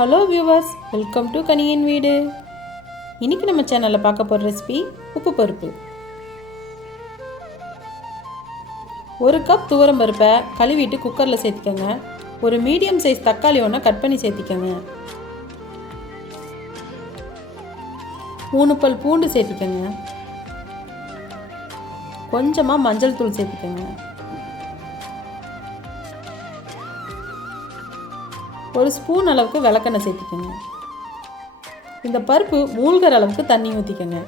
Hello viewers, welcome to கனியின் வீடு. இன்றைக்கி நம்ம சேனலில் பார்க்க போகிற ரெசிபி உப்பு பருப்பு. 1 கப் துவரம் பருப்பை கழுவிட்டு குக்கரில் சேர்த்திக்கோங்க. ஒரு மீடியம் சைஸ் தக்காளி ஒன்று கட் பண்ணி சேர்த்திக்கோங்க. 3 பல் பூண்டு சேர்த்திக்கோங்க. கொஞ்சமாக மஞ்சள் தூள் சேர்த்திக்கோங்க. ஒரு ஸ்பூன் அளவுக்கு விளக்கெண்ணெய் சேர்த்துக்கோங்க. இந்த பருப்பு மூழ்கிற அளவுக்கு தண்ணி ஊற்றிக்கோங்க.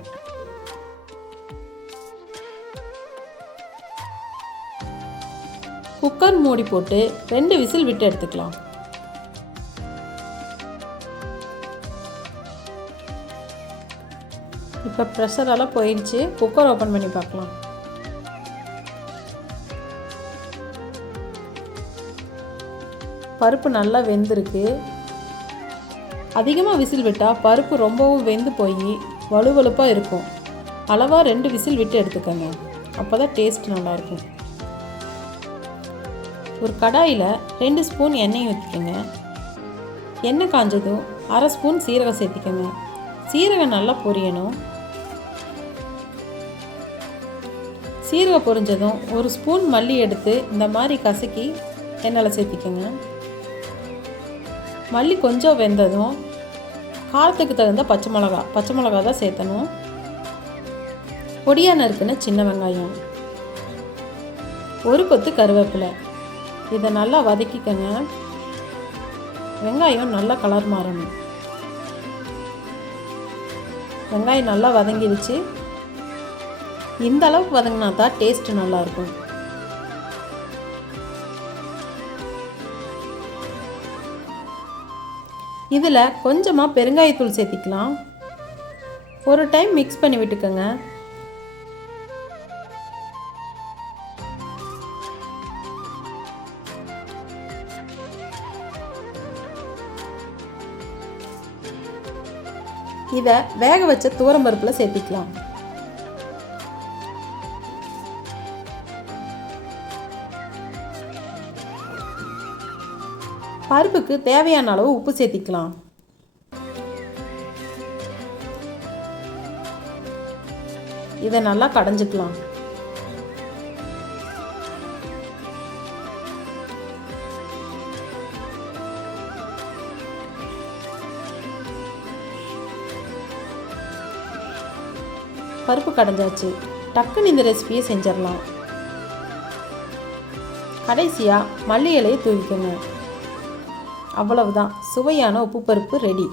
குக்கர் மூடி போட்டு 2 விசில் விட்டு எடுத்துக்கலாம். இப்போ ப்ரெஷரெல்லாம் போயிடுச்சு. குக்கர் ஓப்பன் பண்ணி பார்க்கலாம். பருப்பு நல்லா வெந்திருக்கு. அதிகமாக விசில் விட்டால் பருப்பு ரொம்பவும் வெந்து போய் வலுவலுப்பாக இருக்கும். அளவாக 2 விசில் விட்டு எடுத்துக்கோங்க. அப்போ தான் டேஸ்ட் நல்லாயிருக்கும். ஒரு கடாயில் 2 ஸ்பூன் எண்ணெய் ஊற்றிக்கோங்க. எண்ணெய் காஞ்சதும் 1/2 ஸ்பூன் சீரகம் சேர்த்திக்கோங்க. சீரகம் நல்லா பொரியணும். சீரகம் பொரிஞ்சதும் 1 ஸ்பூன் மல்லி எடுத்து இந்த மாதிரி கசக்கி எண்ணெயில் சேர்த்திக்கோங்க. மல்லி கொஞ்சம் வெந்ததும் காரத்துக்கு தகுந்த பச்சை மிளகா தான் சேர்த்தணும். பொடியாக நறுக்குன சின்ன வெங்காயம், 1 கொத்து கருவேப்பிலை. இதை நல்லா வதக்கிக்கோங்க. வெங்காயம் நல்லா கலர் மாறணும். வெங்காயம் நல்லா வதங்கிடுச்சு. இந்த அளவுக்கு வதங்கினா தான் டேஸ்ட்டு நல்லாயிருக்கும். இதில் கொஞ்சமாக பெருங்காயத்தூள் சேர்த்திக்கலாம். ஒரு டைம் மிக்ஸ் பண்ணி விட்டுக்கோங்க. இதை வேக வச்ச துவரம் பருப்பில் சேர்த்திக்கலாம். பருப்புக்கு தேவையான அளவு உப்பு சேர்த்திக்கலாம். இதை நல்லா கடைஞ்சிக்கலாம். பருப்பு கடைஞ்சாச்சு. டக்குன்னு இந்த ரெசிபியை செஞ்சிடலாம். கடைசியாக மல்லி இலையை தூவிக்கோங்க. அவ்வளவுதான், சுவையான உப்பு பருப்பு ரெடி.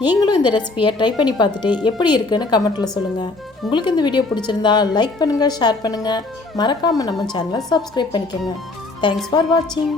நீங்களும் இந்த ரெசிபியை ட்ரை பண்ணி பார்த்துட்டு எப்படி இருக்குன்னு கமெண்ட்டில் சொல்லுங்கள். உங்களுக்கு இந்த வீடியோ பிடிச்சிருந்தா லைக் பண்ணுங்கள், ஷேர் பண்ணுங்கள். மறக்காமல் நம்ம சேனலை சப்ஸ்கிரைப் பண்ணிக்கோங்க. தேங்க்ஸ் ஃபார் வாட்சிங்.